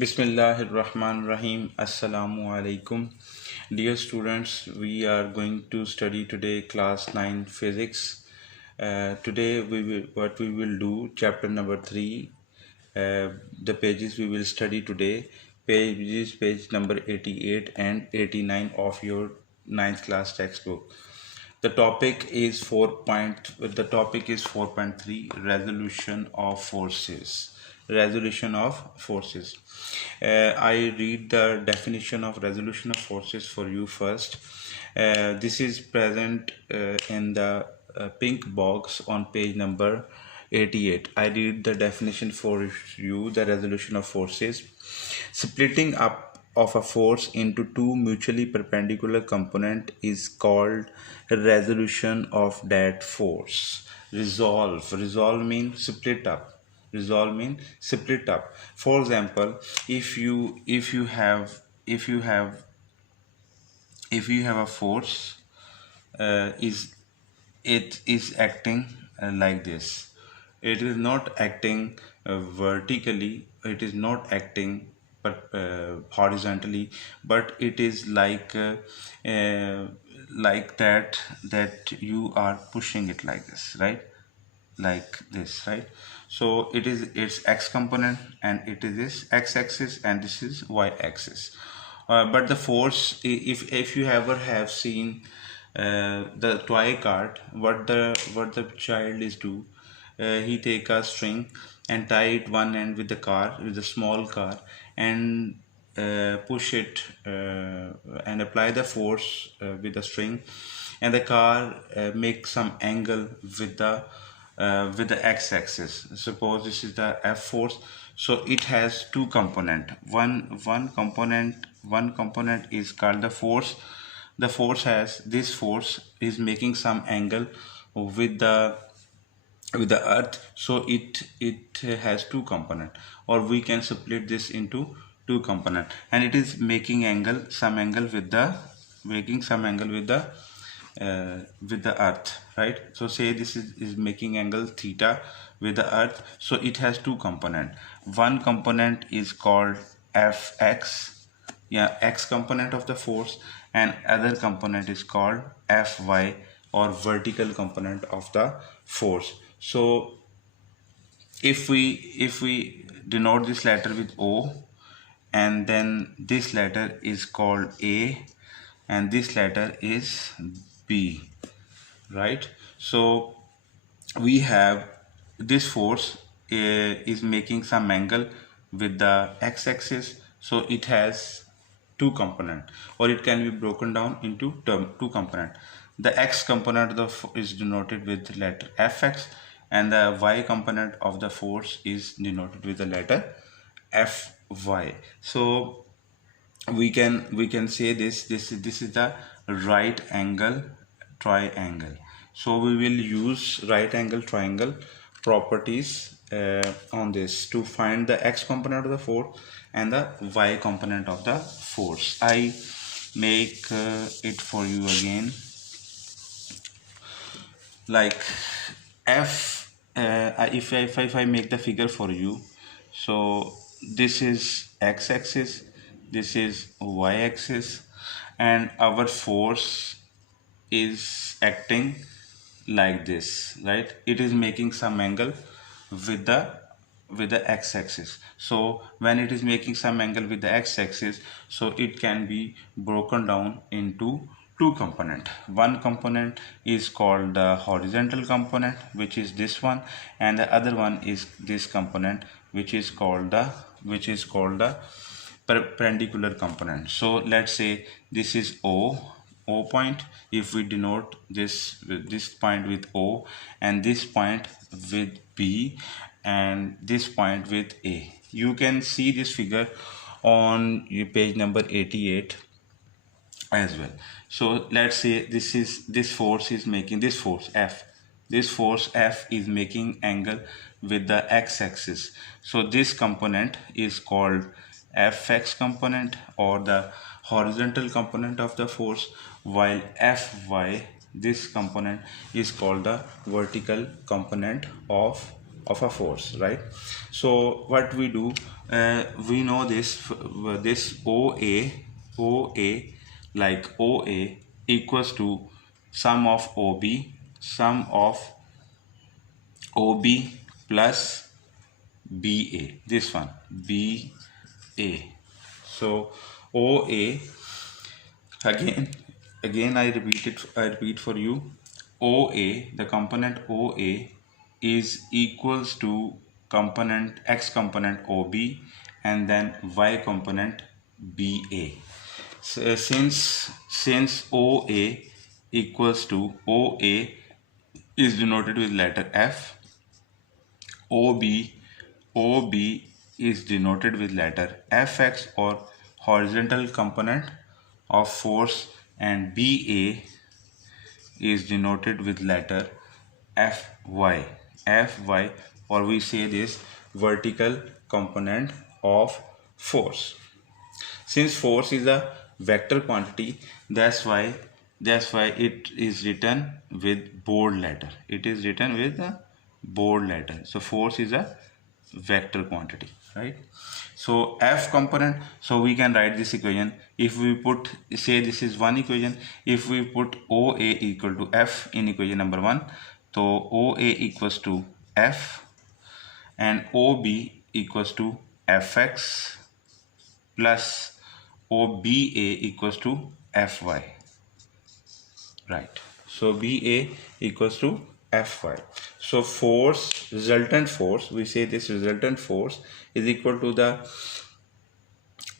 Bismillahirrahmanirrahim. Assalamu alaikum. Dear students, we are going to study today class 9 physics. Today what we will do chapter number 3. The pages we will study today page number 88 and 89 of your ninth class textbook. The topic is 4.3 resolution of forces. I read the definition of resolution of forces for you first. This is present in the pink box on page number 88. I read the definition for you. The resolution of forces: splitting up of a force into two mutually perpendicular components is called resolution of that force. Resolve means split up. For example, if you have a force, is it is acting like this. It is not acting vertically, it is not acting but horizontally, but it is like that you are pushing it like this, right? Like this, right? So its x component, and it is this x-axis, and this is y-axis. But the force, if you ever have seen the toy cart, what the child is do, he take a string and tie it one end with the small car, and push it and apply the force with the string, and the car make some angle with the x-axis. Suppose this is the F force, so it has two component. One component is called the force. This force is making some angle with the earth, so it has two component, or we can split this into two component, and it is making some angle with the earth, right? So say this is making angle theta with the earth, so it has two component. One component is called fx, x component of the force, and other component is called fy, or vertical component of the force. So if we denote this letter with O, and then this letter is called A, and this letter is B, right? So we have this force is making some angle with the x-axis, so it has two component, or it can be broken down into two component. The x component is denoted with letter fx, and the y component of the force is denoted with the letter fy. So we can say this is the right angle triangle. So we will use right angle triangle properties on this to find the x component of the force and the y component of the force. I make it for you again, like f if I make the figure for you. So this is x-axis, this is y-axis, and our force is acting like this, right? It is making some angle with the x-axis. So when it is making some angle with the x-axis, so it can be broken down into two component. One component is called the horizontal component, which is this one, and the other one is this component, which is called the perpendicular component. So let's say this is O point. If we denote this point with O, and this point with B, and this point with A. You can see this figure on page number 88 as well. So let's say this force is making this force F is making angle with the x-axis. So this component is called fx component, or the horizontal component of the force, while fy, this component, is called the vertical component of a force, right? So what we do, we know this OA like OA equals to sum of OB plus BA, this one BA. So OA, again I repeat for you. OA, the component OA is equals to component X component OB and then Y component BA. So, since OA is denoted with letter F, OB is denoted with letter Fx or horizontal component of force, and BA is denoted with letter Fy, or we say this vertical component of force. Since force is a vector quantity, that's why it is written with bold letter. It is written with a bold letter. So force is a vector quantity, right? So F component, so we can write this equation. If we put, say this is one equation, if we put OA equal to F in equation number 1, so OA equals to F and OB equals to Fx plus OBA equals to Fy, right? So BA equals to Fy. So force, resultant force, we say this resultant force is equal to the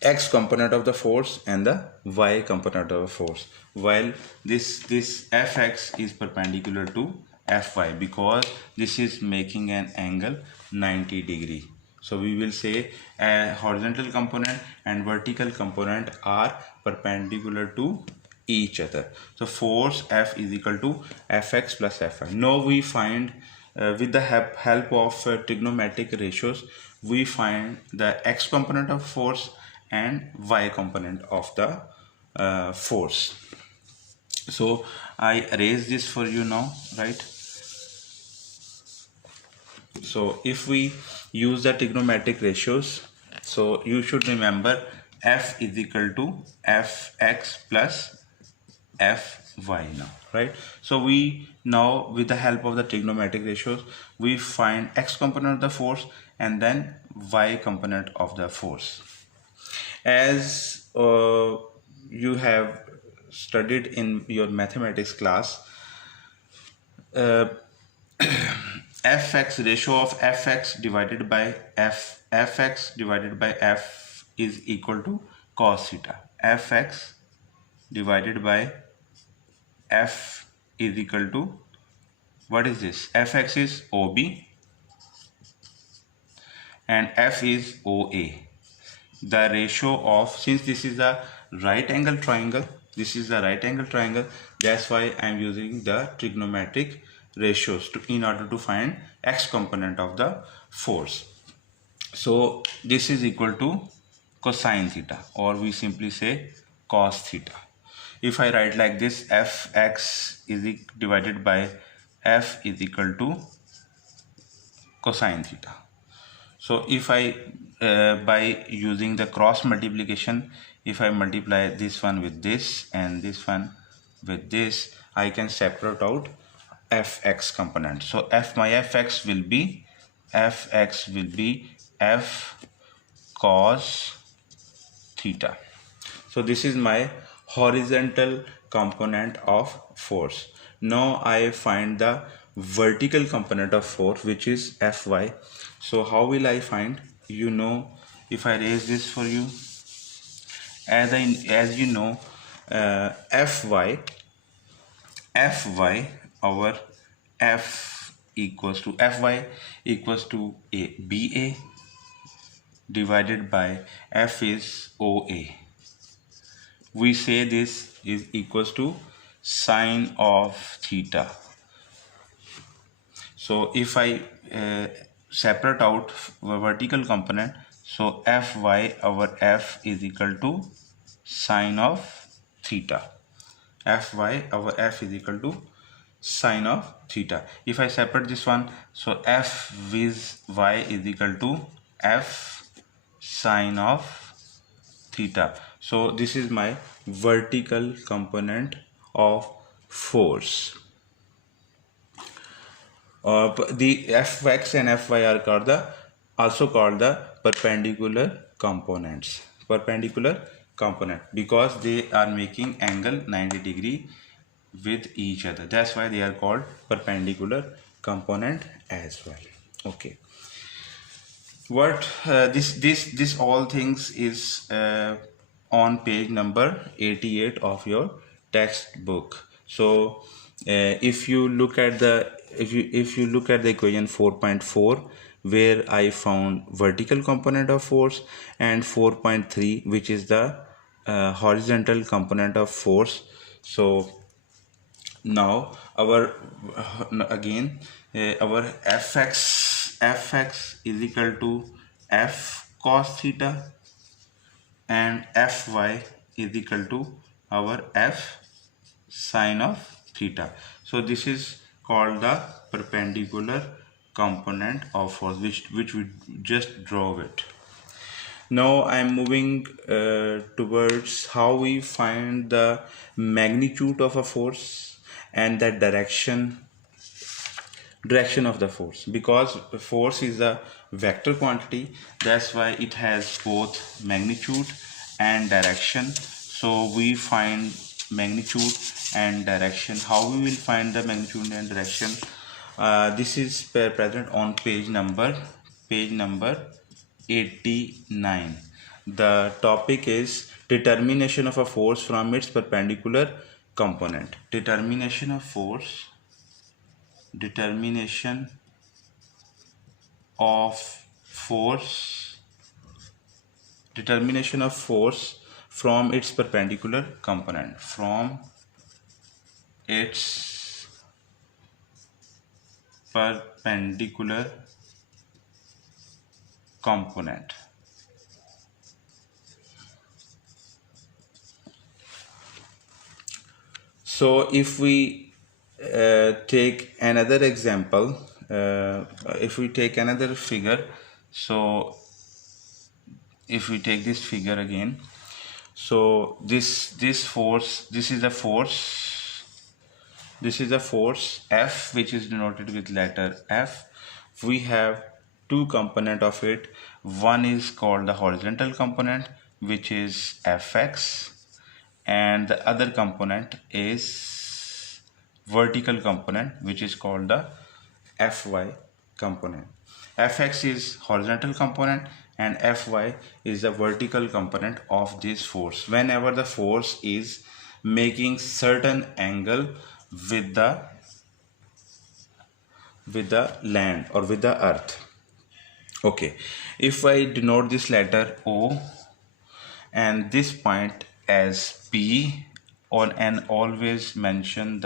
X component of the force and the Y component of the force, while this Fx is perpendicular to Fy because this is making an angle 90 degree. So we will say a horizontal component and vertical component are perpendicular to each other. So force F is equal to Fx plus Fy. Now we find with the help of trigonometric ratios, we find the X component of force and Y component of the force. So I erase this for you now, right? So if we use the trigonometric ratios, so you should remember F is equal to Fx plus Fy now, right? So we now, with the help of the trigonometric ratios, we find X component of the force and then Y component of the force. As you have studied in your mathematics class, Fx, ratio of Fx divided by Fx divided by F is equal to cos theta. Fx divided by F is equal to, what is this? Fx is OB and F is OA. The ratio of, since this is a right angle triangle, that's why I am using the trigonometric ratios in order to find X component of the force. So this is equal to cosine theta, or we simply say cos theta. If I write like this, Fx is divided by F is equal to cosine theta. So if I by using the cross multiplication, if I multiply this one with this and this one with this, I can separate out Fx component. So my Fx will be F cos theta. So this is my horizontal component of force. Now I find the vertical component of force, which is Fy. So how will I find? You know, if I raise this for you, as you know, Fy, our F equals to Fy equals to BA divided by F is OA. We say this is equals to sine of theta. So if I separate out vertical component, so Fy, our F is equal to sine of theta. Fy, our F is equal to sine of theta. If I separate this one, so F with Y is equal to F sine of theta. So this is my vertical component of force. The Fx and Fy are also called the perpendicular components. Perpendicular component, because they are making angle 90 degree with each other. That's why they are called perpendicular component as well. Okay. What this all things is on page number 88 of your textbook. So if you look at the equation 4.4, where I found vertical component of force, and 4.3, which is the horizontal component of force. So now our again our fx is equal to f cos theta, and fy is equal to our f sine of theta. So this is called the perpendicular component of force, which we just draw it. Now I am moving towards how we find the magnitude of a force and the direction of the force, because force is a vector quantity. That's why it has both magnitude and direction. So we find magnitude and direction. How we will find the magnitude and direction? This is present on page number 89. The topic is determination of a force from its perpendicular component. Determination of force from its perpendicular component. So if we take another example, if we take another figure, so if we take this figure again, so this force, this is a force F, which is denoted with letter F. We have two component of it. One is called the horizontal component, which is Fx, and the other component is vertical component, which is called the Fy component. Fx is horizontal component and Fy is the vertical component of this force. Whenever the force is making certain angle with the land or with the earth. Okay, if I denote this letter O and this point as P, and always mention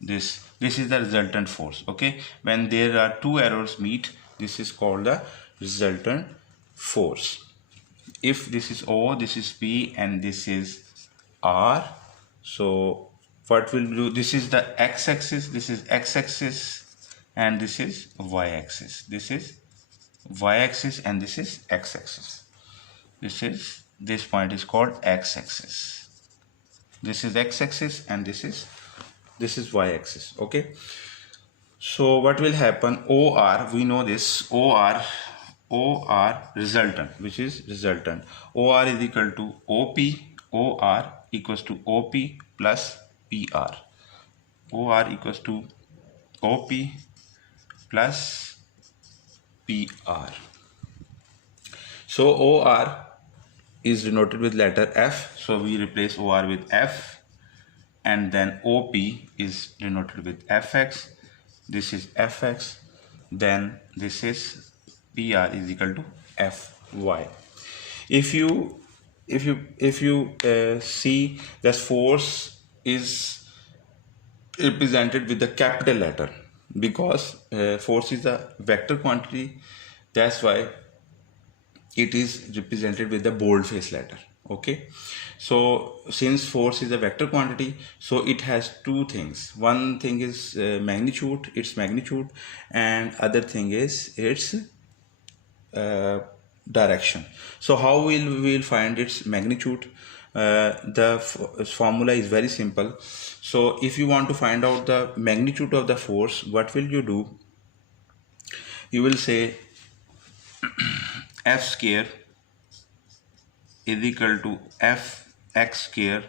this is the resultant force. Okay, when there are two arrows meet, this is called the resultant force. If this is O, this is P, and this is R, so what will do, this is the x-axis, this is x-axis, and this is y-axis. This is y-axis and this is x-axis. This point is called x-axis. This is x-axis and this is y-axis. Okay, so what will happen? OR, we know this, OR resultant, which is resultant. OR is equal to OP. OR equals to OP plus PR. OR equals to OP plus PR. So OR is denoted with letter F, so we replace OR with F, and then OP is denoted with Fx. This is Fx, then this is PR is equal to Fy. If you see, that force is represented with the capital letter, because force is a vector quantity. That's why it is represented with the boldface letter. Okay, so since force is a vector quantity, so it has two things. One thing is its magnitude, and other thing is its direction. So how we'll find its magnitude? The formula is very simple. So if you want to find out the magnitude of the force, what will you do? You will say F square is equal to Fx square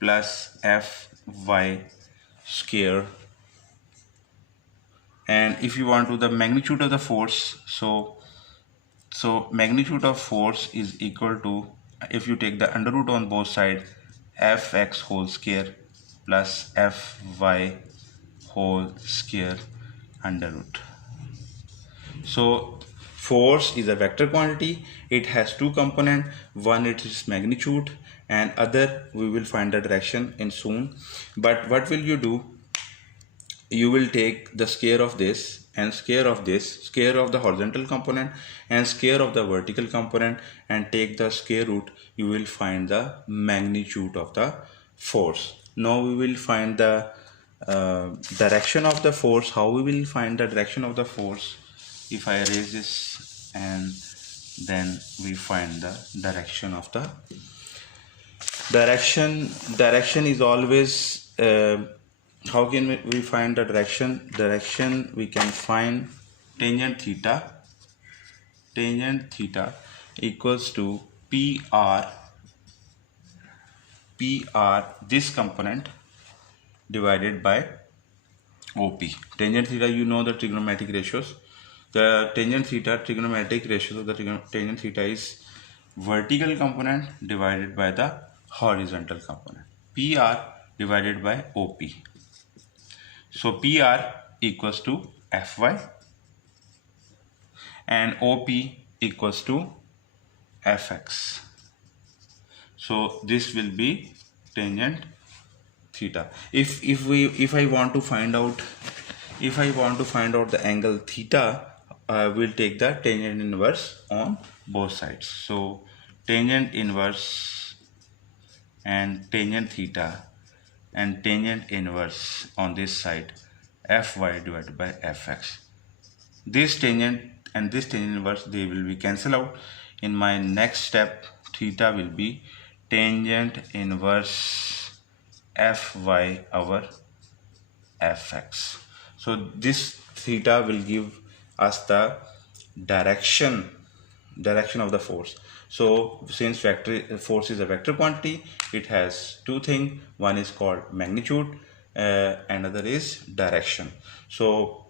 plus Fy square. And if you want to the magnitude of the force, so magnitude of force is equal to, if you take the under root on both sides, Fx whole square plus Fy whole square under root. So force is a vector quantity. It has two components. One it is magnitude, and other we will find the direction in soon. But what will you do? You will take the square of this and square of this, square of the horizontal component and square of the vertical component, and take the square root. You will find the magnitude of the force. Now we will find the direction of the force. How we will find the direction of the force? If I erase this, and then we find the direction of the direction is always how can we find the direction? We can find tangent theta equals to PR this component divided by OP. Tangent theta, you know the trigonometric ratios. The tangent theta trigonometric ratios of the tangent theta is vertical component divided by the horizontal component. PR divided by OP. So PR equals to Fy and OP equals to Fx. So this will be tangent theta. If I want to find out the angle theta, I will take the tangent inverse on both sides. So tangent inverse and tangent theta and tangent inverse on this side, Fy divided by Fx. This tangent and this tangent inverse, they will be cancel out. In my next step, theta will be tangent inverse Fy over Fx. So this theta will give us the direction of the force. So since force is a vector quantity, it has two things. One is called magnitude, another is direction. So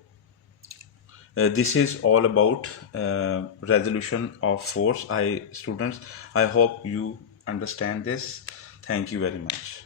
this is all about resolution of force. Students, I hope you understand this. Thank you very much.